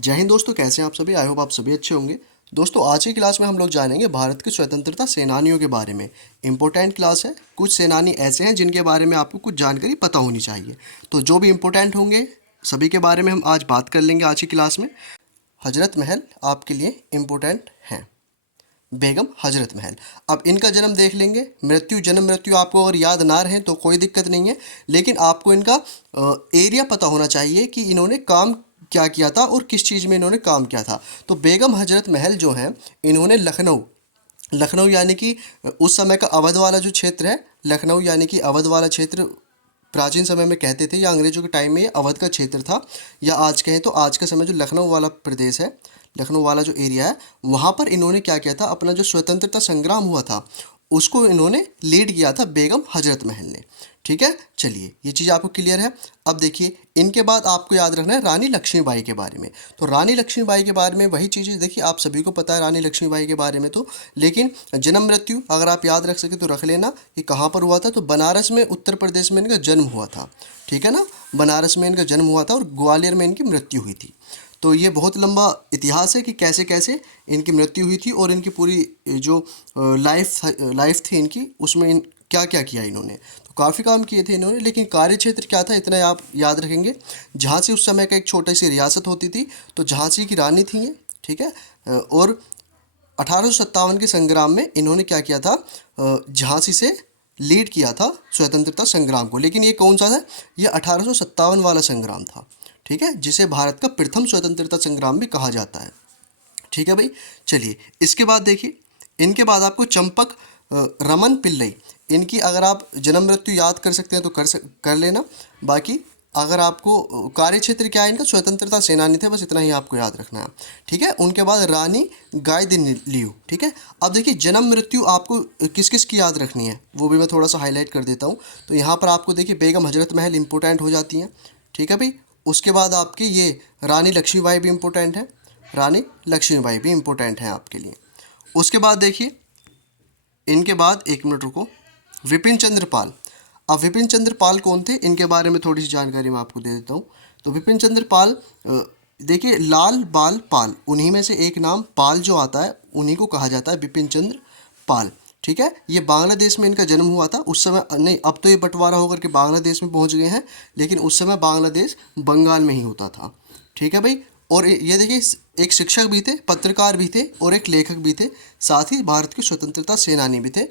जय हिंद दोस्तों, कैसे हैं आप सभी। आई होप आप सभी अच्छे होंगे। दोस्तों, आज की क्लास में हम लोग जानेंगे भारत के स्वतंत्रता सेनानियों के बारे में। इम्पोर्टेंट क्लास है। कुछ सेनानी ऐसे हैं जिनके बारे में आपको कुछ जानकारी पता होनी चाहिए। तो जो भी इम्पोर्टेंट होंगे सभी के बारे में हम आज बात कर लेंगे आज की क्लास में। हजरत महल आपके लिए इम्पोर्टेंट हैं। बेगम हजरत महल। अब इनका जन्म देख लेंगे। मृत्यु, जन्म मृत्यु आपको अगर याद ना रहे तो कोई दिक्कत नहीं है, लेकिन आपको इनका एरिया पता होना चाहिए कि इन्होंने काम क्या किया था और किस चीज़ में इन्होंने काम किया था। तो बेगम हजरत महल जो हैं, इन्होंने लखनऊ लखनऊ यानी कि उस समय का अवध वाला जो क्षेत्र है, लखनऊ यानी कि अवध वाला क्षेत्र प्राचीन समय में कहते थे, या अंग्रेजों के टाइम में ये अवध का क्षेत्र था, या आज कहें तो आज का समय जो लखनऊ वाला प्रदेश है, लखनऊ वाला जो एरिया है, वहाँ पर इन्होंने क्या किया था, अपना जो स्वतंत्रता संग्राम हुआ था उसको इन्होंने लीड किया था बेगम हजरत महल ने। ठीक है, चलिए ये चीज़ आपको क्लियर है। अब देखिए, इनके बाद आपको याद रखना है रानी लक्ष्मीबाई के बारे में। तो रानी लक्ष्मीबाई के बारे में वही चीज़ें, देखिए आप सभी को पता है रानी लक्ष्मीबाई के बारे में, तो लेकिन जन्म मृत्यु अगर आप याद रख सके तो रख लेना कि कहाँ पर हुआ था। तो बनारस में, उत्तर प्रदेश में इनका जन्म हुआ था। ठीक है ना, बनारस में इनका जन्म हुआ था और ग्वालियर में इनकी मृत्यु हुई थी। तो ये बहुत लंबा इतिहास है कि कैसे कैसे इनकी मृत्यु हुई थी और इनकी पूरी जो लाइफ थी इनकी, उसमें क्या क्या किया इन्होंने। तो काफ़ी काम किए थे इन्होंने, लेकिन कार्य क्षेत्र क्या था इतना आप याद रखेंगे। झांसी उस समय का एक छोटी सी रियासत होती थी, तो झांसी की रानी थी ये। ठीक है, और 1857 के संग्राम में इन्होंने क्या किया था, झांसी से लीड किया था स्वतंत्रता संग्राम को। लेकिन ये कौन सा था, ये 1857 वाला संग्राम था। ठीक है, जिसे भारत का प्रथम स्वतंत्रता संग्राम भी कहा जाता है। ठीक है भाई, चलिए इसके बाद देखिए, इनके बाद आपको चंपक रमन पिल्लई, इनकी अगर आप जन्म मृत्यु याद कर सकते हैं तो कर लेना। बाकी अगर आपको कार्य क्षेत्र क्या है इनका, स्वतंत्रता सेनानी थे, बस इतना ही आपको याद रखना है। ठीक है, उनके बाद रानी गाइदिन्यू। ठीक है, अब देखिए जन्म मृत्यु आपको किस किस की याद रखनी है वो भी मैं थोड़ा सा हाईलाइट कर देता हूँ। तो यहाँ पर आपको देखिए बेगम हजरत महल इंपॉर्टेंट हो जाती हैं। ठीक है भाई, उसके बाद आपकी ये रानी लक्ष्मीबाई भी इम्पोर्टेंट है, रानी लक्ष्मीबाई भी इम्पोर्टेंट हैं आपके लिए। उसके बाद देखिए, इनके बाद एक मिनट रुको, विपिन चंद्र पाल। अब विपिन चंद्र पाल कौन थे, इनके बारे में थोड़ी सी जानकारी मैं आपको दे देता हूँ। तो विपिन चंद्र पाल, देखिए लाल बाल पाल, उन्हीं में से एक नाम पाल जो आता है उन्हीं को कहा जाता है विपिन चंद्र पाल। ठीक है, ये बांग्लादेश में इनका जन्म हुआ था उस समय, नहीं अब तो ये बंटवारा होकर के बांग्लादेश में पहुंच गए हैं, लेकिन उस समय बांग्लादेश बंगाल में ही होता था। ठीक है भाई, और ये देखिए एक शिक्षक भी थे, पत्रकार भी थे और एक लेखक भी थे, साथ ही भारत के स्वतंत्रता सेनानी भी थे,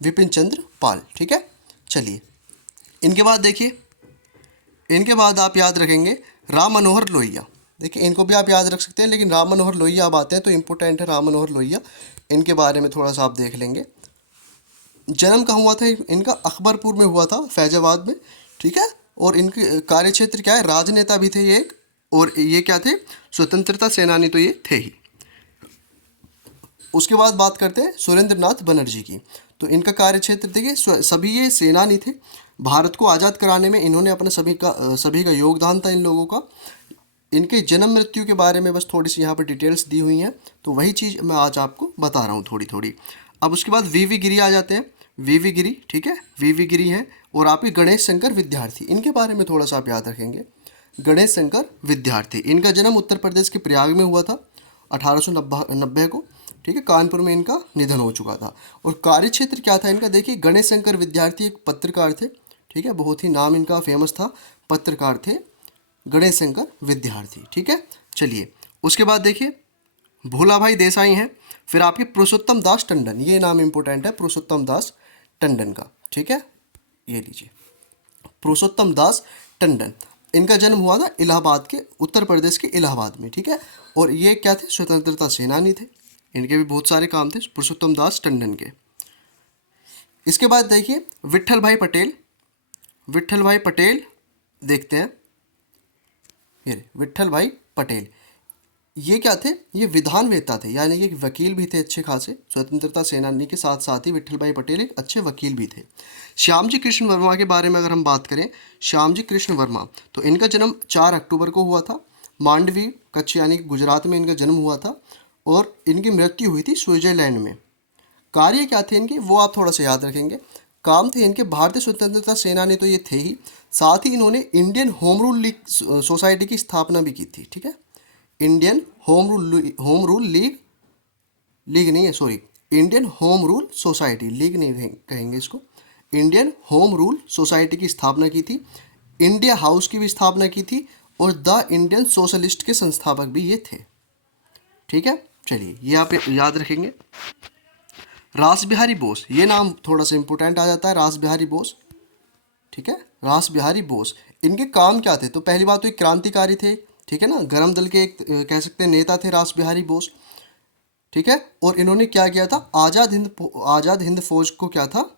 विपिन चंद्र पाल। ठीक है, चलिए इनके बाद देखिए, इनके बाद आप याद रखेंगे राम मनोहर लोहिया। देखिए इनको भी आप याद रख सकते हैं, लेकिन राम मनोहर लोहिया अब आते हैं तो इम्पोर्टेंट है राम मनोहर लोहिया। इनके बारे में थोड़ा सा आप देख लेंगे। जन्म कहाँ हुआ था इनका, अकबरपुर में हुआ था, फैजाबाद में। ठीक है, और इनके कार्य क्षेत्र क्या है, राजनेता भी थे ये एक, और ये क्या थे, स्वतंत्रता सेनानी तो ये थे ही। उसके बाद बात करते हैं सुरेंद्र नाथ बनर्जी की। तो इनका कार्य क्षेत्र देखिए, सभी ये सेनानी थे, भारत को आज़ाद कराने में इन्होंने अपने सभी का योगदान था इन लोगों का। इनके जन्म मृत्यु के बारे में बस थोड़ी सी यहाँ पर डिटेल्स दी हुई हैं, तो वही चीज़ मैं आज आपको बता रहा हूँ थोड़ी थोड़ी। अब उसके बाद वी गिरी आ जाते हैं, वी गिरी। ठीक है, वी गिरी हैं, और आपके गणेश शंकर विद्यार्थी, इनके बारे में थोड़ा सा आप याद रखेंगे। गणेश शंकर विद्यार्थी, इनका जन्म उत्तर प्रदेश के प्रयाग में हुआ था 1890 को। ठीक है, कानपुर में इनका निधन हो चुका था। और कार्य क्षेत्र क्या था इनका, देखिए गणेश शंकर विद्यार्थी एक पत्रकार थे। ठीक है, बहुत ही नाम इनका फेमस था, पत्रकार थे गणेश शंकर विद्यार्थी। ठीक है, चलिए उसके बाद देखिए भोला भाई देसाई हैं। फिर आपके पुरुषोत्तम दास टंडन, ये नाम इंपॉर्टेंट है पुरुषोत्तम दास टंडन का। ठीक है, ये लीजिए पुरुषोत्तम दास टंडन, इनका जन्म हुआ था इलाहाबाद के, उत्तर प्रदेश के इलाहाबाद में। ठीक है, और ये क्या थे, स्वतंत्रता सेनानी थे। इनके भी बहुत सारे काम थे पुरुषोत्तम दास टंडन के। इसके बाद देखिए विट्ठल भाई पटेल, विट्ठल भाई पटेल देखते हैं, ये विट्ठल भाई पटेल, ये क्या थे, ये विधानवेत्ता थे, यानी कि एक वकील भी थे अच्छे खासे। स्वतंत्रता सेनानी के साथ साथ ही विट्ठल भाई पटेल एक अच्छे वकील भी थे। श्यामजी कृष्ण वर्मा के बारे में अगर हम बात करें, श्यामजी कृष्ण वर्मा, तो इनका जन्म 4 अक्टूबर को हुआ था, मांडवी कच्छ यानी कि गुजरात में इनका जन्म हुआ था, और इनकी मृत्यु हुई थी स्विट्जरलैंड में। कार्य क्या थे इनके वो आप थोड़ा सा याद रखेंगे। काम थे इनके, भारतीय स्वतंत्रता सेनानी तो ये थे ही, साथ ही इन्होंने Indian home rule league society की स्थापना भी की थी। ठीक है, Indian home rule league, league नहीं है sorry, Indian home rule society, league नहीं कहेंगे इसको, इंडियन होम रूल सोसाइटी की स्थापना की थी। इंडिया हाउस की भी स्थापना की थी और द इंडियन सोशलिस्ट के संस्थापक भी ये थे। ठीक है, चलिए ये आप याद रखेंगे। रास बिहारी बोस, ये नाम थोड़ा सा इंपॉर्टेंट आ जाता है, रास बिहारी बोस। ठीक है, रास बिहारी बोस, इनके काम क्या थे? तो पहली बात तो एक क्रांतिकारी थे, ठीक है ना, गरम दल के एक कह सकते हैं नेता थे रास बिहारी बोस। ठीक है, और इन्होंने क्या किया था, आज़ाद हिंद फौज को क्या था,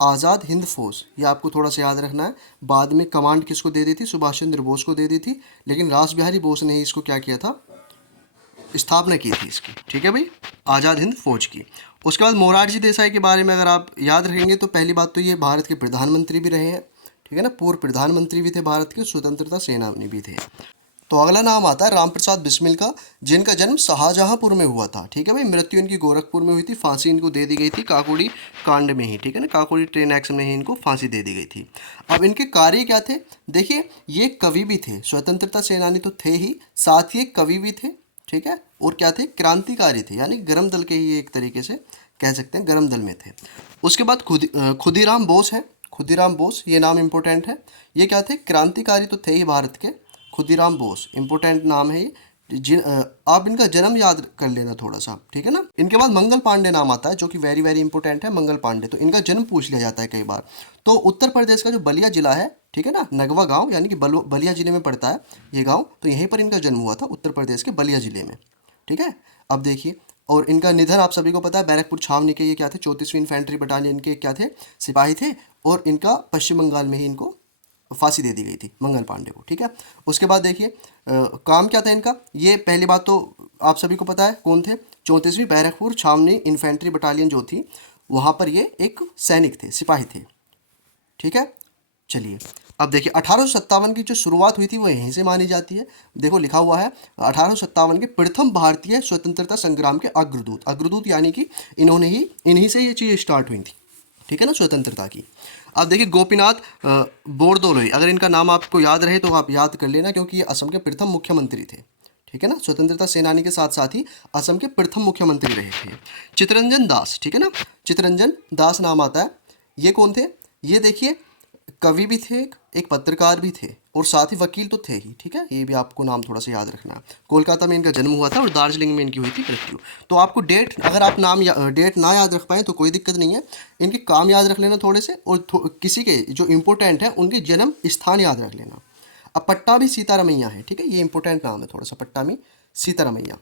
आज़ाद हिंद फौज, ये आपको थोड़ा सा याद रखना है। बाद में कमांड किसको दे दी थी? सुभाष चंद्र बोस को दे दी थी, लेकिन रास बिहारी बोस ने ही इसको क्या किया था, स्थापना की थी इसकी। ठीक है भाई, आज़ाद हिंद फौज की। उसके बाद मोरारजी देसाई के बारे में अगर आप याद रखेंगे तो पहली बात तो ये भारत के प्रधानमंत्री भी रहे हैं, ठीक है ना, पूर्व प्रधानमंत्री भी थे भारत के, स्वतंत्रता सेनानी भी थे। तो अगला नाम आता है राम प्रसाद बिस्मिल का, जिनका जन्म शाहजहांपुर में हुआ था। ठीक है भाई, मृत्यु इनकी गोरखपुर में हुई थी, फांसी इनको दे दी गई थी काकोड़ी कांड में ही, ठीक है ना, काकोड़ी ट्रेन एक्शन में ही इनको फांसी दे दी गई थी। अब इनके कार्य क्या थे? देखिए, ये कवि भी थे, स्वतंत्रता सेनानी तो थे ही, साथ ही एक कवि भी थे, ठीक है, और क्या थे, क्रांतिकारी थे, यानी गरम दल के ही एक तरीके से कह सकते हैं, गरम दल में थे। उसके बाद खुदीराम बोस है, खुदीराम बोस, ये नाम इंपॉर्टेंट है। ये क्या थे? क्रांतिकारी तो थे ही भारत के, खुदीराम बोस, इंपॉर्टेंट नाम है ये। आप इनका जन्म याद कर लेना थोड़ा सा, ठीक है ना। इनके बाद मंगल पांडे नाम आता है, जो कि वेरी वेरी इंपॉर्टेंट है, मंगल पांडे। तो इनका जन्म पूछ लिया जाता है कई बार। तो उत्तर प्रदेश का जो बलिया जिला है, ठीक है ना, नगवा गांव, यानी कि बलिया जिले में पड़ता है ये गांव, तो यहीं पर इनका जन्म हुआ था, उत्तर प्रदेश के बलिया जिले में। ठीक है, अब देखिए, और इनका निधन आप सभी को पता है, बैरकपुर छावनी के ये क्या थे, 34वीं इन्फेंट्री बटालियन के क्या थे, सिपाही थे, और इनका पश्चिम बंगाल में ही इनको फांसी दे दी गई थी, मंगल पांडे को। ठीक है, उसके बाद देखिए काम क्या था इनका। ये पहली बात तो आप सभी को पता है कौन थे, 34वीं बैरकपुर छावनी इन्फेंट्री बटालियन जो थी, वहाँ पर ये एक सैनिक थे, सिपाही थे। ठीक है, चलिए अब देखिए 1857 की जो शुरुआत हुई थी वो यहीं से मानी जाती है। देखो लिखा हुआ है 1857 के प्रथम भारतीय स्वतंत्रता संग्राम के अग्रदूत, अग्रदूत यानी कि इन्होंने ही, इन्हीं से ये चीज़ स्टार्ट हुई थी, ठीक है ना, स्वतंत्रता की। अब देखिए गोपीनाथ बोरदोलोई, अगर इनका नाम आपको याद रहे तो आप याद कर लेना, क्योंकि ये असम के प्रथम मुख्यमंत्री थे। ठीक है ना, स्वतंत्रता सेनानी के साथ साथ ही असम के प्रथम मुख्यमंत्री रहे थे। चित्तरंजन दास, ठीक है ना, चित्तरंजन दास नाम आता है। ये कौन थे? ये देखिए कवि भी थे, एक पत्रकार भी थे, और साथ ही वकील तो थे ही। ठीक है, ये भी आपको नाम थोड़ा सा याद रखना है। कोलकाता में इनका जन्म हुआ था और दार्जिलिंग में इनकी हुई थी मृत्यु। तो आपको डेट, अगर आप डेट ना याद रख पाए तो कोई दिक्कत नहीं है, इनके काम याद रख लेना थोड़े से, और किसी के जो इंपॉर्टेंट है उनके जन्म स्थान याद रख लेना। अब पट्टाभी सीतारमैया है, ठीक है, ये इंपॉर्टेंट नाम है थोड़ा सा, पट्टाभी सीतारमैया।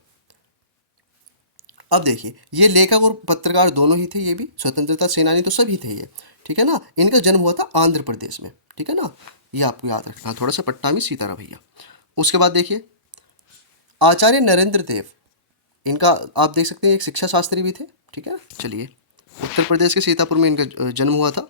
अब देखिए, ये लेखक और पत्रकार दोनों ही थे, ये भी स्वतंत्रता सेनानी तो सभी थे ये, ठीक है ना। इनका जन्म हुआ था आंध्र प्रदेश में, ठीक है ना, ये आपको याद रखना थोड़ा सा, पट्टाभी सीतारमैया। उसके बाद देखिए आचार्य नरेंद्र देव, इनका आप देख सकते हैं एक शिक्षा शास्त्री भी थे, ठीक है। चलिए, उत्तर प्रदेश के सीतापुर में इनका जन्म हुआ था।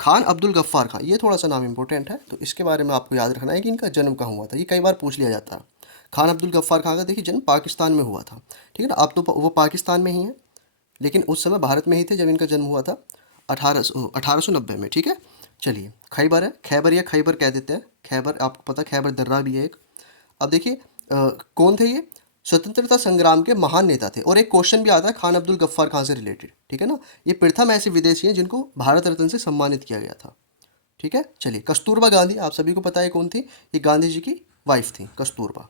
खान अब्दुल गफ्फार खान, ये थोड़ा सा नाम इंपॉर्टेंट है, तो इसके बारे में आपको याद रखना है कि इनका जन्म कहाँ हुआ था, ये कई बार पूछ लिया जाता है। खान अब्दुल गफ्फार खान का देखिए जन्म पाकिस्तान में हुआ था, ठीक है ना, अब तो वो पाकिस्तान में ही है, लेकिन उस समय भारत में ही थे जब इनका जन्म हुआ था, 1890 में। ठीक है, चलिए खैबर है, खैबर या खैबर कह देते हैं, खैबर आपको पता, खैबर दर्रा भी है एक। अब देखिए कौन थे ये? स्वतंत्रता संग्राम के महान नेता थे, और एक क्वेश्चन भी आता है खान अब्दुल गफ्फार खान से रिलेटेड, ठीक है ना। ये प्रथम ऐसे विदेशी हैं जिनको भारत रत्न से सम्मानित किया गया था। ठीक है, चलिए कस्तूरबा गांधी, आप सभी को पता है कौन थी, ये गांधी जी की वाइफ थी कस्तूरबा।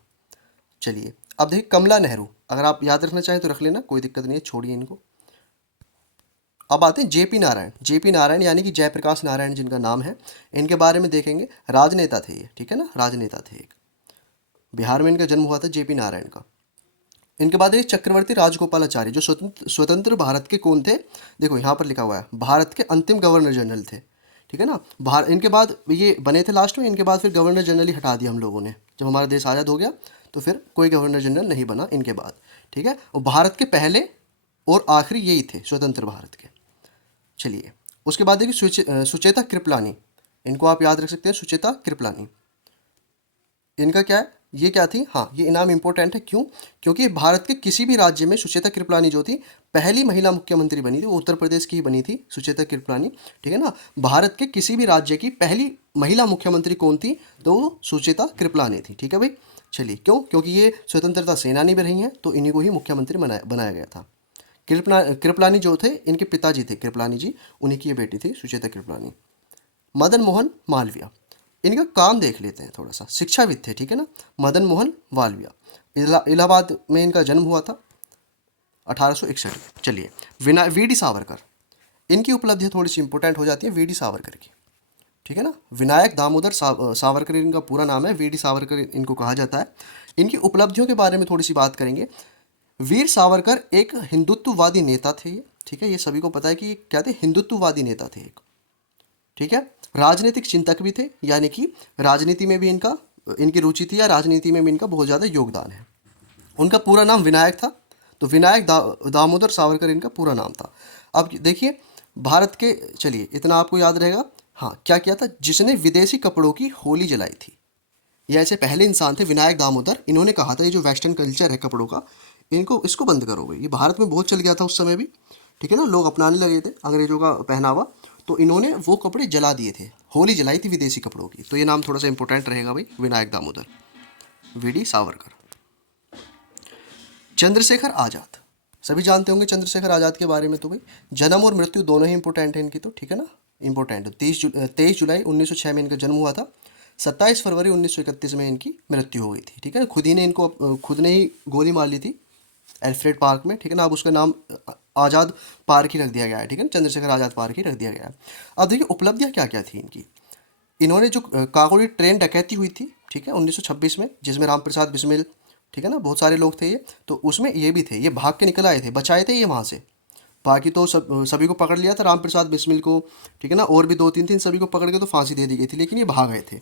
चलिए अब देखिए कमला नेहरू, अगर आप याद रखना चाहें तो रख लेना, कोई दिक्कत नहीं है, छोड़िए इनको। अब आते हैं जेपी नारायण, जेपी नारायण यानी कि जयप्रकाश नारायण जिनका नाम है, इनके बारे में देखेंगे। राजनेता थे ये, ठीक है ना, राजनेता थे एक, बिहार में इनका जन्म हुआ था जेपी नारायण का। इनके बाद एक चक्रवर्ती राजगोपालाचारी, जो स्वतंत्र भारत के कौन थे, देखो यहाँ पर लिखा हुआ है, भारत के अंतिम गवर्नर जनरल थे, ठीक है ना। इनके बाद ये बने थे लास्ट में, इनके बाद फिर गवर्नर जनरल ही हटा दिया हम लोगों ने, जब हमारा देश आज़ाद हो गया तो फिर कोई गवर्नर जनरल नहीं बना इनके बाद। ठीक है, और भारत के पहले और आखिरी यही थे स्वतंत्र भारत के। चलिए उसके बाद देखिए सुचेता कृपलानी, इनको आप याद रख सकते हैं, सुचेता कृपलानी। इनका क्या है, ये क्या थी, हाँ ये इनाम इंपॉर्टेंट है, क्यों? क्योंकि भारत के किसी भी राज्य में सुचेता कृपलानी जो थी पहली महिला मुख्यमंत्री बनी थी, वो उत्तर प्रदेश की ही बनी थी सुचेता कृपलानी, ठीक है ना। भारत के किसी भी राज्य की पहली महिला मुख्यमंत्री कौन थी, तो वो सुचेता कृपलानी थी, ठीक है भाई। चलिए, क्यों? क्योंकि ये स्वतंत्रता सेनानी भी रही हैं, तो इन्हीं को ही मुख्यमंत्री बनाया गया था। कृपलानी जो थे, इनके पिताजी थे कृपलानी जी, उन्हीं की ये बेटी थी सुचेता कृपलानी। मदन मोहन मालवीय, इनका काम देख लेते हैं थोड़ा सा। शिक्षाविद थे, ठीक है ना, मदन मोहन मालवीय। इलाहाबाद में इनका जन्म हुआ था 1861। चलिए, वी डी सावरकर, इनकी उपलब्धियाँ थोड़ी सी इंपॉर्टेंट हो जाती है वी डी सावरकर की, ठीक है ना। विनायक दामोदर सावरकर इनका पूरा नाम है, वी डी सावरकर इनको कहा जाता है। इनकी उपलब्धियों के बारे में थोड़ी सी बात करेंगे। वीर सावरकर एक हिंदुत्ववादी नेता थे ये, ठीक है, ये सभी को पता है कि क्या थे, हिंदुत्ववादी नेता थे एक, ठीक है। राजनीतिक चिंतक भी थे, यानी कि राजनीति में भी इनकी रुचि थी, या राजनीति में भी इनका बहुत ज़्यादा योगदान है। उनका पूरा नाम विनायक था, तो विनायक दामोदर सावरकर इनका पूरा नाम था। अब देखिए, भारत के, चलिए इतना आपको याद रहेगा। हाँ, क्या किया था, जिसने विदेशी कपड़ों की होली जलाई थी, ये ऐसे पहले इंसान थे विनायक दामोदर। इन्होंने कहा था ये जो वेस्टर्न कल्चर है कपड़ों का, इसको बंद करो भाई। ये भारत में बहुत चल गया था उस समय भी, ठीक है ना, लोग अपनाने लगे थे अंग्रेजों का पहनावा, तो इन्होंने वो कपड़े जला दिए थे, होली जलाई थी विदेशी कपड़ों की। तो ये नाम थोड़ा सा इंपॉर्टेंट रहेगा भाई, विनायक दामोदर। V D Savarkar. चंद्रशेखर आज़ाद, सभी जानते होंगे चंद्रशेखर आज़ाद के बारे में। तो भाई जन्म और मृत्यु दोनों ही इंपॉर्टेंट है इनकी, तो ठीक है ना, इंपॉर्टेंट। 23 जुलाई 1906 में इनका जन्म हुआ था, 27 फरवरी 1931 में इनकी मृत्यु हो गई थी, ठीक है। खुद ने ही गोली मार ली थी एल्फ्रेड पार्क में, ठीक है ना। अब उसका नाम आज़ाद पार्क ही रख दिया गया है, ठीक है ना, चंद्रशेखर आज़ाद पार्क ही रख दिया गया है। अब देखिए उपलब्धियाँ क्या क्या थी इनकी। इन्होंने जो काकोरी ट्रेन डकैती हुई थी, ठीक है, 1926 में, जिसमें राम प्रसाद बिस्मिल, ठीक है ना, बहुत सारे लोग थे ये, तो उसमें ये भी थे। ये भाग के निकल आए थे, बचाए थे ये वहाँ से। बाकी तो सभी को पकड़ लिया था, राम प्रसाद बिस्मिल को, ठीक है ना, और भी 2-3 थे, सभी को पकड़ के तो फांसी दे दी गई थी, लेकिन ये भाग गए थे,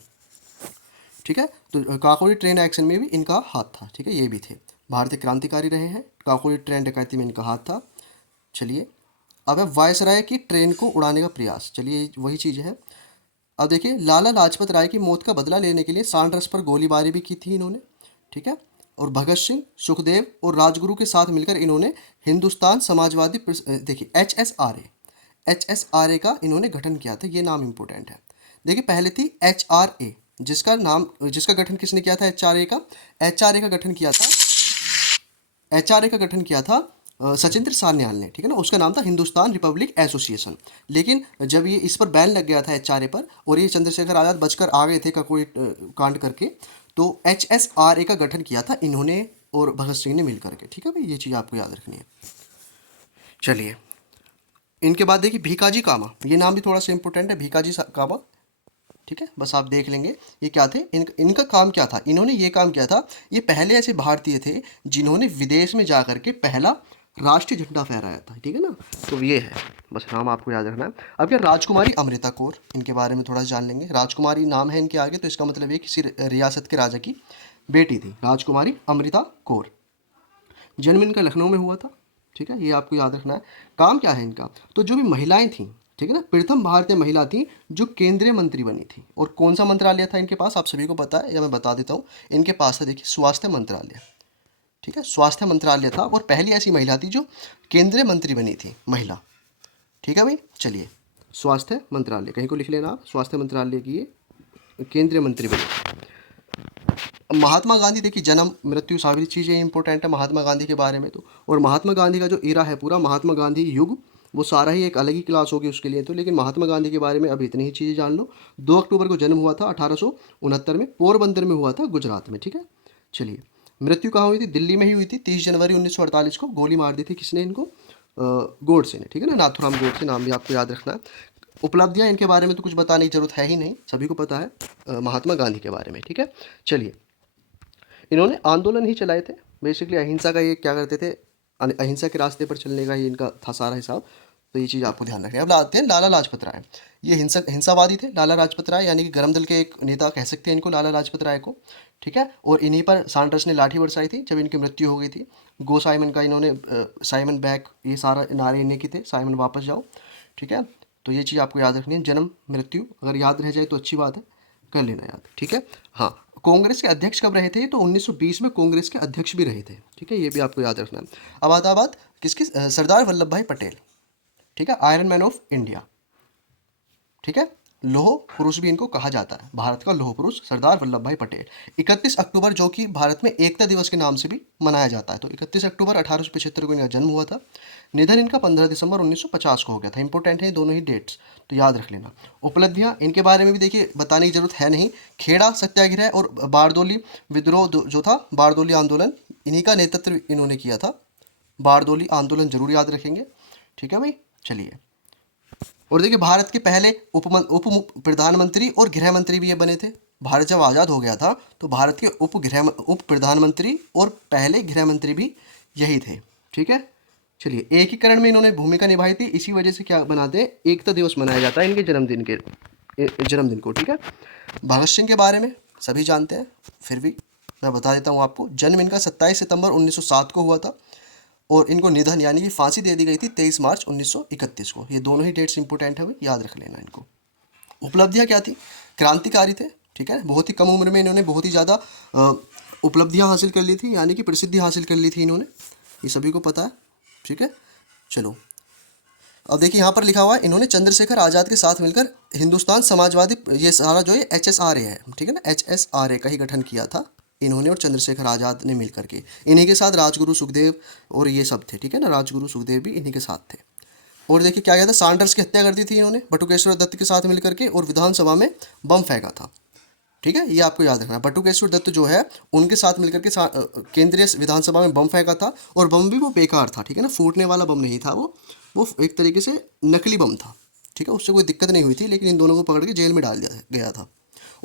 ठीक है। तो काकोरी ट्रेन एक्शन में भी इनका हाथ था, ठीक है, ये भी थे। भारतीय क्रांतिकारी रहे हैं, काकोरी ट्रेन डकैती में इनका हाथ था। चलिए, अब है वायसराय की ट्रेन को उड़ाने का प्रयास। चलिए, वही चीज़ है। अब देखिए, लाला लाजपत राय की मौत का बदला लेने के लिए सांड्रस पर गोलीबारी भी की थी इन्होंने, ठीक है। और भगत सिंह, सुखदेव और राजगुरु के साथ मिलकर इन्होंने हिंदुस्तान समाजवादी देखिए HSRA का इन्होंने गठन किया था। ये नाम इंपॉर्टेंट है। देखिए, पहले थी HRA, जिसका गठन किसने किया था, HRA का गठन किया था, सचिंद्र सान्याल ने, ठीक है ना। उसका नाम था हिंदुस्तान रिपब्लिक एसोसिएशन। लेकिन जब ये इस पर बैन लग गया था HRA पर, और ये चंद्रशेखर आज़ाद बचकर आ गए थे काकोरी कांड करके, तो HSRA का गठन किया था इन्होंने और भगत सिंह ने मिल करके, ठीक है भाई, ये चीज़ आपको याद रखनी है। चलिए, इनके बाद देखिए भीकाजी कामा, ये नाम भी थोड़ा सा इंपॉर्टेंट है, भीकाजी कामा, ठीक है, बस आप देख लेंगे ये क्या थे। इनका काम क्या था, इन्होंने ये काम किया था, ये पहले ऐसे भारतीय थे जिन्होंने विदेश में जा करके पहला राष्ट्रीय झंडा फहराया था, ठीक है ना। तो ये है, बस नाम आपको याद रखना है। अब क्या, राजकुमारी अमृता कौर, इनके बारे में थोड़ा सा जान लेंगे। राजकुमारी नाम है इनके आगे, तो इसका मतलब ये किसी रियासत के राजा की बेटी थी, राजकुमारी अमृता कौर। जन्म इनका लखनऊ में हुआ था, ठीक है, ये आपको याद रखना है। काम क्या है इनका, तो जो भी महिलाएं थीं, ठीक है ना, प्रथम भारतीय महिला थी जो केंद्रीय मंत्री बनी थी। और कौन सा मंत्रालय था इनके पास, आप सभी को पता है, या मैं बता देता हूँ। इनके पास था, देखिए, स्वास्थ्य मंत्रालय, ठीक है, स्वास्थ्य मंत्रालय था। और पहली ऐसी महिला थी जो केंद्रीय मंत्री बनी थी, महिला, ठीक है भाई। चलिए, स्वास्थ्य मंत्रालय कहीं को लिख लेना आप, स्वास्थ्य मंत्रालय की ये केंद्रीय मंत्री बनी। महात्मा गांधी, देखिए जन्म मृत्यु सारी चीज़ें इंपॉर्टेंट है महात्मा गांधी के बारे में। तो और महात्मा गांधी का जो इरा है पूरा, महात्मा गांधी युग, वो सारा ही एक अलग ही क्लास होगी उसके लिए। तो लेकिन महात्मा गांधी के बारे में अब इतनी ही चीज़ें जान लो। 2 अक्टूबर को जन्म हुआ था 1869 में, पोरबंदर में हुआ था, गुजरात में, ठीक है। चलिए, मृत्यु कहाँ हुई थी, दिल्ली में ही हुई थी। 30 जनवरी 1948 को गोली मार दी थी किसने इनको, गोडसे ने, ठीक है ना, नाथुराम गोडसे, नाम भी आपको याद रखना है। उपलब्धियाँ इनके बारे में तो कुछ बताने की जरूरत है ही नहीं, सभी को पता है महात्मा गांधी के बारे में, ठीक है। चलिए, इन्होंने आंदोलन ही चलाए थे, बेसिकली अहिंसा का ये क्या करते थे, अहिंसा के रास्ते पर चलने का ही इनका था सारा हिसाब। तो ये चीज़ आपको ध्यान रखनी है। अब आते हैं लाला लाजपत राय। ये हिंसावादी थे लाला लाजपत राय, यानी कि गरम दल के एक नेता कह सकते हैं इनको, लाला लाजपत राय को, ठीक है। और इन्हीं पर सांड्रस ने लाठी बरसाई थी जब इनकी मृत्यु हो गई थी। गो साइमन का इन्होंने, साइमन बैक, ये सारा नारे इन्हीं के थे, साइमन वापस जाओ, ठीक है। तो ये चीज़ आपको याद रखनी है। जन्म मृत्यु अगर याद रह जाए तो अच्छी बात है, कर लेना याद, ठीक है। हाँ, कांग्रेस के अध्यक्ष कब रहे थे, तो 1920 में कांग्रेस के अध्यक्ष भी रहे थे, ठीक है, ये भी आपको याद रखना है। अब आता बात किसकी, सरदार वल्लभ भाई पटेल, ठीक है, आयरन मैन ऑफ इंडिया, ठीक है। लौह पुरुष भी इनको कहा जाता है, भारत का लौह पुरुष सरदार वल्लभ भाई पटेल। 31 अक्टूबर जो कि भारत में एकता दिवस के नाम से भी मनाया जाता है, तो 31 अक्टूबर 1875 को इनका जन्म हुआ था। निधन इनका 15 दिसंबर 1950 को हो गया था। इंपॉर्टेंट है दोनों ही डेट्स, तो याद रख लेना। उपलब्धियां इनके बारे में भी देखिए बताने की जरूरत है नहीं। खेड़ा सत्याग्रह और बारदोली विद्रोह जो था, बारदोली आंदोलन, इन्हीं का नेतृत्व इन्होंने किया था। बारदोली आंदोलन जरूर याद रखेंगे, ठीक है भाई। चलिए, और देखिए भारत के पहले उप प्रधानमंत्री और गृह मंत्री भी ये बने थे। भारत जब आज़ाद हो गया था तो भारत के उप प्रधानमंत्री और पहले गृह मंत्री भी यही थे, ठीक है। चलिए, एकीकरण में इन्होंने भूमिका निभाई थी, इसी वजह से क्या बनाते हैं, एकता दिवस मनाया जाता है इनके जन्मदिन को, ठीक है। भगत सिंह के बारे में सभी जानते हैं, फिर भी मैं बता देता हूँ आपको। जन्म इनका 27 सितंबर 1907 को हुआ था और इनको निधन यानी कि फांसी दे दी गई थी 23 मार्च 1931 को। ये दोनों ही डेट्स इंपॉर्टेंट है, याद रख लेना इनको। उपलब्धियां क्या थी, क्रांतिकारी थे, ठीक है। बहुत ही कम उम्र में इन्होंने बहुत ही ज़्यादा उपलब्धियां हासिल कर ली थी, यानी कि प्रसिद्धि हासिल कर ली थी इन्होंने, ये सभी को पता है, ठीक है। चलो, अब देखिए यहाँ पर लिखा हुआ है, इन्होंने चंद्रशेखर आज़ाद के साथ मिलकर हिंदुस्तान समाजवादी, ये सारा जो है HSRA है, ठीक है ना, HSRA का ही गठन किया था इन्होंने और चंद्रशेखर आज़ाद ने मिलकर के। इन्हीं के साथ राजगुरु सुखदेव और ये सब थे, ठीक है ना, राजगुरु सुखदेव भी इन्हीं के साथ थे। और देखिए क्या किया था, सांडर्स की हत्या कर दी थी इन्होंने बटुकेश्वर दत्त के साथ मिलकर के, और विधानसभा में बम फेंका था, ठीक है। ये आपको याद रखना, बटुकेश्वर दत्त जो है उनके साथ मिलकर के केंद्रीय विधानसभा में बम फेंका था, और बम भी वो बेकार था, ठीक है ना, फूटने वाला बम नहीं था वो एक तरीके से नकली बम था, ठीक है। उससे कोई दिक्कत नहीं हुई थी, लेकिन इन दोनों को पकड़ के जेल में डाल दिया गया था।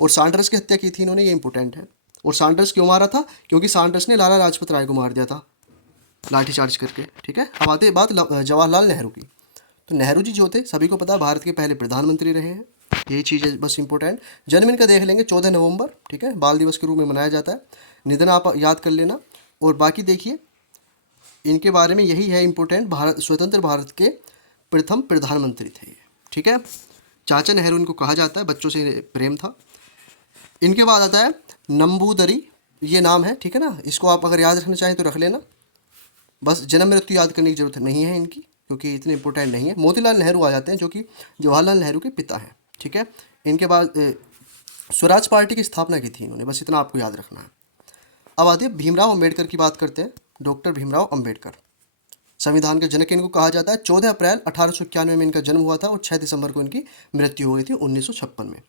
और सांडर्स की हत्या की थी इन्होंने, ये इंपॉर्टेंट है। और सांडर्स क्यों मारा था, क्योंकि सांडर्स ने लाला लाजपत राय को मार दिया था लाठीचार्ज करके, ठीक है। अब आते बात जवाहरलाल नेहरू की। तो नेहरू जी जो थे सभी को पता है भारत के पहले प्रधानमंत्री रहे हैं, यही चीज़ है बस इंपॉर्टेंट। जन्म इनका देख लेंगे 14 नवंबर, ठीक है, बाल दिवस के रूप में मनाया जाता है। निधन आप याद कर लेना। और बाकी देखिए इनके बारे में यही है इंपॉर्टेंट, भारत स्वतंत्र भारत के प्रथम प्रधानमंत्री थे ये, ठीक है। चाचा नेहरू इनको कहा जाता है, बच्चों से प्रेम था। इनके बाद आता है नंबूदरी, ये नाम है, ठीक है ना, इसको आप अगर याद रखना चाहें तो रख लेना, बस जन्म मृत्यु याद करने की जरूरत नहीं है इनकी, क्योंकि इतने इंपॉर्टेंट नहीं है। मोतीलाल नेहरू आ जाते हैं जो कि जवाहरलाल नेहरू के पिता हैं, ठीक है। इनके बाद स्वराज पार्टी की स्थापना की थी इन्होंने, बस इतना आपको याद रखना है। अब आते हैं भीमराव अम्बेडकर की बात करते हैं। डॉक्टर भीमराव अम्बेडकर संविधान के जनक इनको कहा जाता है। 14 अप्रैल 1891 में इनका जन्म हुआ था और 6 दिसंबर को इनकी मृत्यु हो गई थी 1956 में।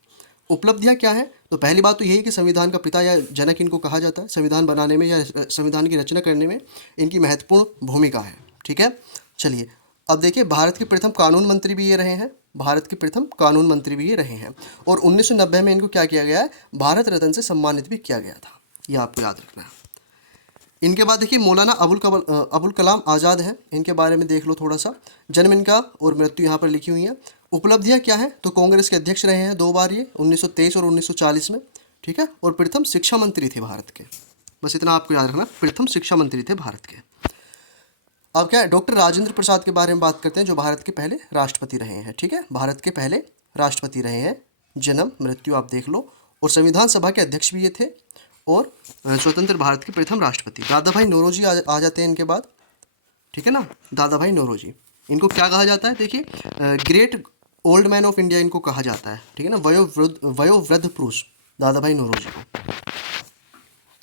उपलब्धियां क्या है, तो पहली बात तो यही कि संविधान का पिता या जनक इनको कहा जाता है। संविधान बनाने में या संविधान की रचना करने में इनकी महत्वपूर्ण भूमिका है, ठीक है। चलिए, अब देखिए भारत के प्रथम कानून मंत्री भी ये रहे हैं, भारत के प्रथम कानून मंत्री भी ये रहे हैं। और 1990 में इनको क्या किया गया है, भारत रत्न से सम्मानित भी किया गया था, ये आपको याद रखना है। इनके बाद देखिए मौलाना अबुल कलाम आज़ाद हैं, इनके बारे में देख लो थोड़ा सा। जन्म इनका और मृत्यु यहाँ पर लिखी हुई है। उपलब्धियाँ क्या है, तो कांग्रेस के अध्यक्ष रहे हैं 2 बार ये, 1923 और 1940 में, ठीक है। और प्रथम शिक्षा मंत्री थे भारत के, बस इतना आपको याद रखना, प्रथम शिक्षा मंत्री थे भारत के। अब क्या है, डॉक्टर राजेंद्र प्रसाद के बारे में बात करते हैं, जो भारत के पहले राष्ट्रपति रहे हैं, ठीक है, भारत के पहले राष्ट्रपति रहे हैं। जन्म मृत्यु आप देख लो। और संविधान सभा के अध्यक्ष भी ये थे और स्वतंत्र भारत के प्रथम राष्ट्रपति। दादा भाई नौरोजी आ जाते हैं इनके बाद, ठीक है ना, दादा भाई नौरोजी। इनको क्या कहा जाता है, देखिए great old man of India इनको कहा जाता है, ठीक है ना, वयोवृद्ध पुरुष दादा भाई नौरोजी को,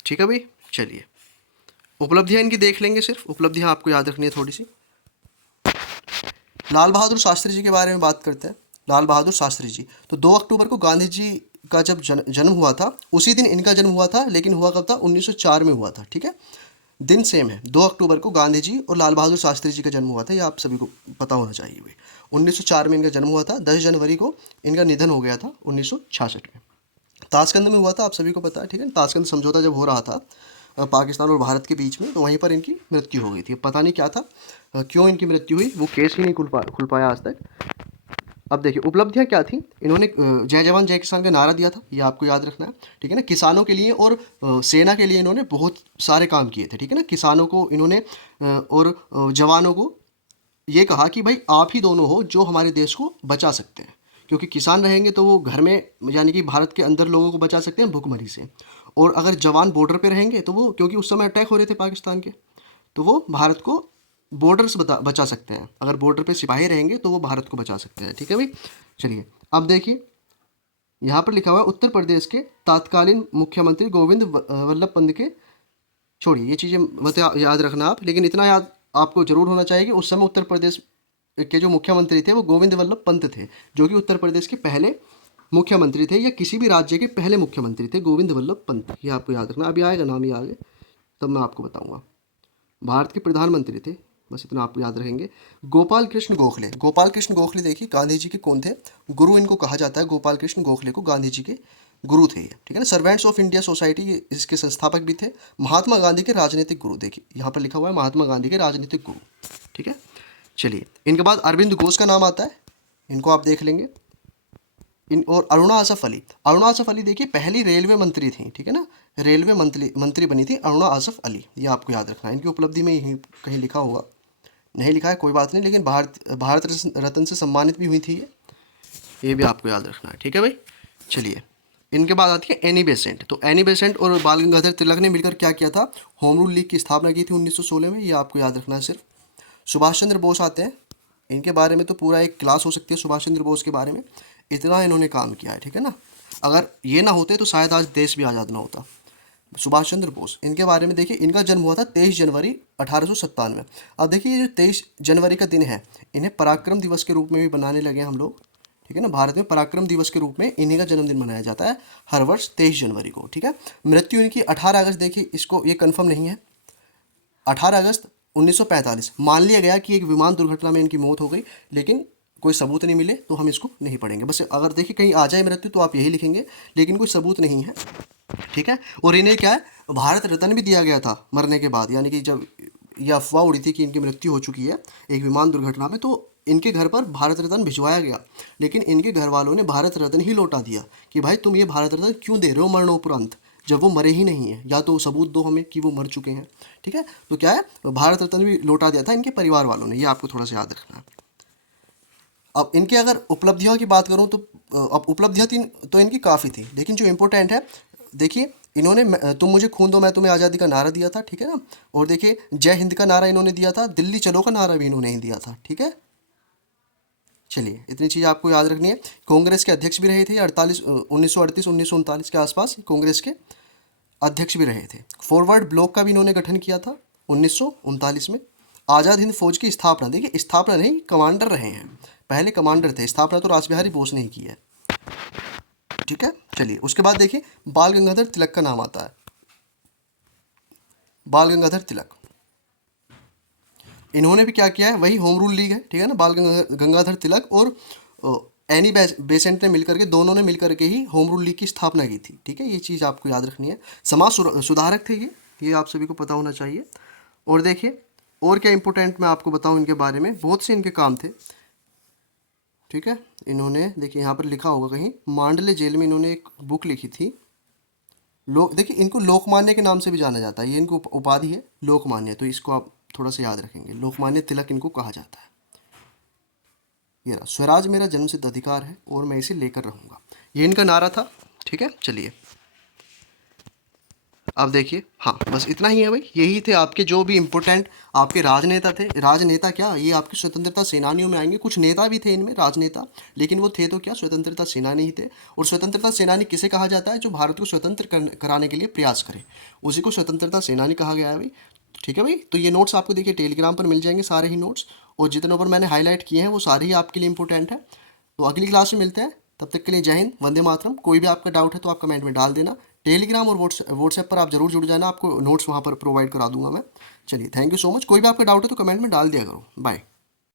ठीक है भाई। चलिए, उपलब्धियां इनकी देख लेंगे, सिर्फ उपलब्धियां आपको याद रखनी है थोड़ी सी। लाल बहादुर शास्त्री जी के बारे में बात करते हैं। लाल बहादुर शास्त्री जी, तो 2 अक्टूबर को गांधी जी का जब जन्म हुआ था, उसी दिन इनका जन्म हुआ था, लेकिन हुआ कब था, 1904 में हुआ था, ठीक है, दिन सेम है। 2 अक्टूबर को गांधी जी और लाल बहादुर शास्त्री जी का जन्म हुआ था, ये आप सभी को पता होना चाहिए भाई। 1904 में इनका जन्म हुआ था, 10 जनवरी को इनका निधन हो गया था 1966 में। ताशकंद में हुआ था, आप सभी को पता है, ठीक है। ताशकंद समझौता जब हो रहा था पाकिस्तान और भारत के बीच में, तो वहीं पर इनकी मृत्यु हो गई थी। पता नहीं क्या था, क्यों इनकी मृत्यु हुई, वो केस ही नहीं खुल पाया आज तक। अब देखिए उपलब्धियां क्या थी, इन्होंने जय जवान जय किसान का नारा दिया था, ये आपको याद रखना है, ठीक है ना। किसानों के लिए और सेना के लिए इन्होंने बहुत सारे काम किए थे, ठीक है ना। किसानों को इन्होंने और जवानों को ये कहा कि भाई आप ही दोनों हो जो हमारे देश को बचा सकते हैं, क्योंकि किसान रहेंगे तो वो घर में यानी कि भारत के अंदर लोगों को बचा सकते हैं भुखमरी से। और अगर जवान बॉर्डर पे रहेंगे तो वो, क्योंकि उस समय अटैक हो रहे थे पाकिस्तान के, तो वो भारत को बॉर्डर से बचा सकते हैं। अगर बॉर्डर पे सिपाही रहेंगे तो वो भारत को बचा सकते हैं, ठीक है भाई। चलिए, अब देखिए यहाँ पर लिखा हुआ है उत्तर प्रदेश के तत्कालीन मुख्यमंत्री गोविंद वल्लभ पंत के, छोड़िए ये चीज़ें मत याद रखना आप, लेकिन इतना याद आपको जरूर होना चाहिए कि उस समय उत्तर प्रदेश के जो मुख्यमंत्री थे वो गोविंद वल्लभ पंत थे, जो कि उत्तर प्रदेश के पहले मुख्यमंत्री थे, या किसी भी राज्य के पहले मुख्यमंत्री थे, गोविंद वल्लभ पंत। ये आपको याद रखना, अभी आएगा नाम ही आगे तब मैं आपको बताऊंगा। भारत के प्रधानमंत्री थे, बस इतना आप याद रखेंगे। गोपाल कृष्ण गोखले, गोपाल कृष्ण गोखले देखिए गांधी जी के कौन थे, गुरु इनको कहा जाता है। गोपाल कृष्ण गोखले को गांधी जी के गुरु थे ये, ठीक है ना। सर्वेंट्स ऑफ इंडिया सोसाइटी, ये इसके संस्थापक भी थे। महात्मा गांधी के राजनीतिक गुरु, देखिए यहाँ पर लिखा हुआ है महात्मा गांधी के राजनीतिक गुरु, ठीक है। चलिए, इनके बाद अरविंद घोष का नाम आता है, इनको आप देख लेंगे। इन और अरुणा आसफ अली, अरुणा आसफ अली देखिए पहली रेलवे मंत्री थी, ठीक है ना, रेलवे मंत्री बनी थी अरुणा आसफ अली, ये आपको याद रखना है। इनकी उपलब्धि में यहीं कहीं लिखा होगा, नहीं लिखा है कोई बात नहीं, लेकिन भारत रत्न से सम्मानित भी हुई थी ये भी आपको याद रखना है, ठीक है भाई। चलिए, इनके बाद आती है एनी बेसेंट। तो एनी बेसेंट और बाल गंगाधर तिलक ने मिलकर क्या किया था, होम रूल लीग की स्थापना की थी 1916 में, ये आपको याद रखना है सिर्फ। सुभाष चंद्र बोस आते हैं, इनके बारे में तो पूरा एक क्लास हो सकती है सुभाष चंद्र बोस के बारे में, इतना इन्होंने काम किया है, ठीक है ना। अगर ये ना होते तो शायद आज देश भी आज़ाद ना होता। सुभाष चंद्र बोस, इनके बारे में देखिए, इनका जन्म हुआ था 23 जनवरी 1897। अब देखिए ये जो 23 जनवरी का दिन है, इन्हें पराक्रम दिवस के रूप में भी बनाने लगे हम लोग, ठीक है ना। भारत में पराक्रम दिवस के रूप में इन्हीं का जन्मदिन मनाया जाता है हर वर्ष 23 जनवरी को, ठीक है। मृत्यु इनकी 18 अगस्त, देखिए इसको ये कन्फर्म नहीं है, 18 अगस्त 1945 मान लिया गया कि एक विमान दुर्घटना में इनकी मौत हो गई, लेकिन कोई सबूत नहीं मिले तो हम इसको नहीं पढ़ेंगे। बस अगर देखिए कहीं आ जाए मृत्यु तो आप यही लिखेंगे, लेकिन कोई सबूत नहीं है, ठीक है। और इन्हें क्या है, भारत रत्न भी दिया गया था मरने के बाद, यानी कि जब यह अफवाह उड़ी थी कि इनकी मृत्यु हो चुकी है एक विमान दुर्घटना में, तो इनके घर पर भारत रत्न भिजवाया गया, लेकिन इनके घर वालों ने भारत रत्न ही लौटा दिया कि भाई तुम ये भारत रत्न क्यों दे रहे हो मरणोपरांत, जब वो मरे ही नहीं है, या तो सबूत दो हमें कि वो मर चुके हैं, ठीक है। तो क्या है, भारत रत्न भी लौटा दिया था इनके परिवार वालों ने, ये आपको थोड़ा सा याद रखना है। अब इनके अगर उपलब्धियों की बात करूं तो अब उपलब्धियां तीन तो इनकी काफ़ी थी, लेकिन जो इम्पोर्टेंट है, देखिए इन्होंने तुम मुझे खून दो मैं तुम्हें आज़ादी का नारा दिया था, ठीक है ना। और देखिए जय हिंद का नारा इन्होंने दिया था, दिल्ली चलो का नारा भी इन्होंने ही दिया था, ठीक है। चलिए, इतनी चीज़ आपको याद रखनी है। कांग्रेस के अध्यक्ष भी रहे थे 1938-1939 के आसपास, कांग्रेस के अध्यक्ष भी रहे थे। फॉरवर्ड ब्लॉक का भी इन्होंने गठन किया था 1939 में। आज़ाद हिंद फौज की स्थापना, देखिए स्थापना नहीं, कमांडर रहे हैं, पहले कमांडर थे, स्थापना तो रासबिहारी बोस ने ही की है, ठीक है। चलिए, उसके बाद देखिए बाल गंगाधर तिलक का नाम आता है, बाल गंगाधर तिलक, इन्होंने भी क्या किया है, वही होम रूल लीग है, ठीक है ना। बाल गंगाधर तिलक और एनी बेसेंट ने मिलकर के, दोनों ने मिलकर के ही होम रूल लीग की स्थापना की थी, ठीक है। ये चीज़ आपको याद रखनी है। समाज सुधारक थे ये आप सभी को पता होना चाहिए। और देखिए और क्या इंपॉर्टेंट मैं आपको बताऊं इनके बारे में, बहुत से इनके काम थे, ठीक है। इन्होंने देखिए यहाँ पर लिखा होगा कहीं, मांडले जेल में इन्होंने एक बुक लिखी थी, देखिए इनको लोकमान्य के नाम से भी जाना जाता है, ये इनको उपाधि है लोकमान्य, तो इसको आप थोड़ा सा याद रखेंगे, लोकमान्य तिलक इनको कहा जाता है। ये रहा, स्वराज मेरा जन्मसिद्ध अधिकार है और मैं इसे लेकर रहूंगा, ये इनका नारा था, ठीक है। चलिए, अब देखिए, हाँ बस इतना ही है भाई, यही थे आपके जो भी इम्पोर्टेंट आपके राजनेता थे। राजनेता क्या, ये आपके स्वतंत्रता सेनानियों में आएंगे, कुछ नेता भी थे इनमें राजनेता, लेकिन वो थे तो क्या, स्वतंत्रता सेनानी ही थे। और स्वतंत्रता सेनानी किसे कहा जाता है, जो भारत को स्वतंत्र कराने के लिए प्रयास करे, उसी को स्वतंत्रता सेनानी कहा गया है भाई, ठीक है भाई। तो ये नोट्स आपको देखिए टेलीग्राम पर मिल जाएंगे सारे ही नोट्स, और जितने पर मैंने हाईलाइट किए हैं वो सारे ही आपके लिए इंपॉर्टेंट है। तो अगली क्लास में मिलते हैं, तब तक के लिए जय हिंद, वंदे मातरम। कोई भी आपका डाउट है तो आप कमेंट में डाल देना। टेलीग्राम और व्हाट्सएप पर आप जरूर जुड़ जाना, आपको नोट्स वहाँ पर प्रोवाइड करा दूंगा मैं। चलिए, थैंक यू सो मच। कोई भी आपका डाउट है तो कमेंट में डाल दिया करो। बाय।